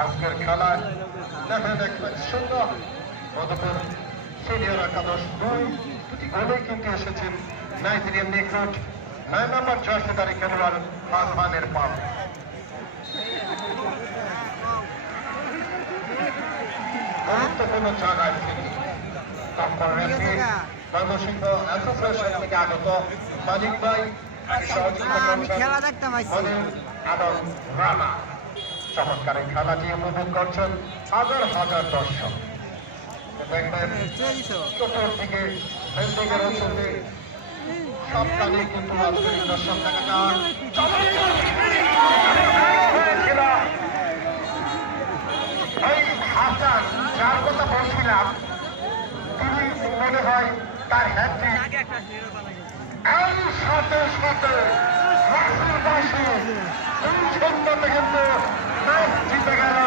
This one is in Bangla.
আজকের খেলায় দেখবেন সুন্দর মধুপুর সিনিয়র একাদশ দুটি গোলেই কিন্তু এসেছেন নাইজেরিয়ান নিকট 9 নম্বর জয়সিদারি খেলোয়াড় হাসবানের পাল। গুরুত্বপূর্ণ জায়গায় তিনি ময়মনসিংহ অ্যাসোসিয়েশন থেকে আগত মালিক ভাই খেলা দেখতে পাইছি এবং রানা চমৎকার এই খেলাটি উপভোগ করছেন হাজার হাজার দর্শক। দেখবেন চতুর্দিকে দিকের অঞ্চলে সপ্তাহে কিন্তু দর্শক দেখা যাওয়ার হাসান যার কথা বলছিলাম তিনি মনে হয় তার হ্যাট্রিক এই সাথে সাথে কিন্তু ম্যাচ জিতে গেল।